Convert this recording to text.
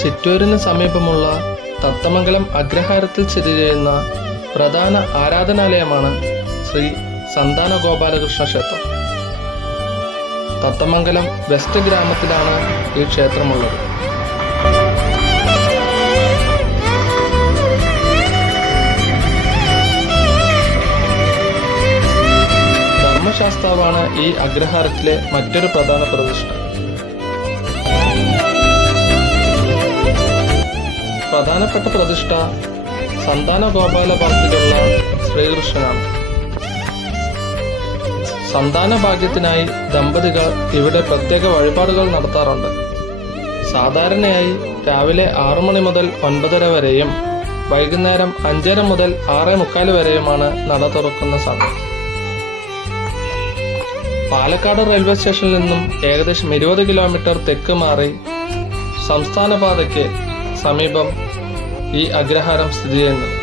ചിറ്റൂരിന് സമീപമുള്ള തത്തമംഗലം അഗ്രഹാരത്തിൽ സ്ഥിതി ചെയ്യുന്ന പ്രധാന ആരാധനാലയമാണ് ശ്രീ സന്താന ഗോപാലകൃഷ്ണ ക്ഷേത്രം. തത്തമംഗലം വെസ്റ്റ് ഗ്രാമത്തിലാണ് ഈ ക്ഷേത്രമുള്ളത്. ധർമ്മശാസ്താവാണ് ഈ അഗ്രഹാരത്തിലെ മറ്റൊരു പ്രധാന പ്രതിഷ്ഠ. പ്രധാനപ്പെട്ട പ്രതിഷ്ഠ സന്താന ഗോപാല ഭക്തിയിലുള്ള ശ്രീകൃഷ്ണനാണ്. സന്താന ഭാഗ്യത്തിനായി ദമ്പതികൾ ഇവിടെ പ്രത്യേക വഴിപാടുകൾ നടത്താറുണ്ട്. സാധാരണയായി രാവിലെ 6 മണി മുതൽ 9:30 വരെയും വൈകുന്നേരം 5:30 മുതൽ 6:45 വരെയുമാണ് നട തുറക്കുന്ന സമയം. പാലക്കാട് റെയിൽവേ സ്റ്റേഷനിൽ നിന്നും ഏകദേശം 20 കിലോമീറ്റർ തെക്ക് മാറി സംസ്ഥാന പാതയ്ക്ക് സമീപം ഈ അഗ്രഹാരം സ്ഥിതി ചെയ്യുന്നത്.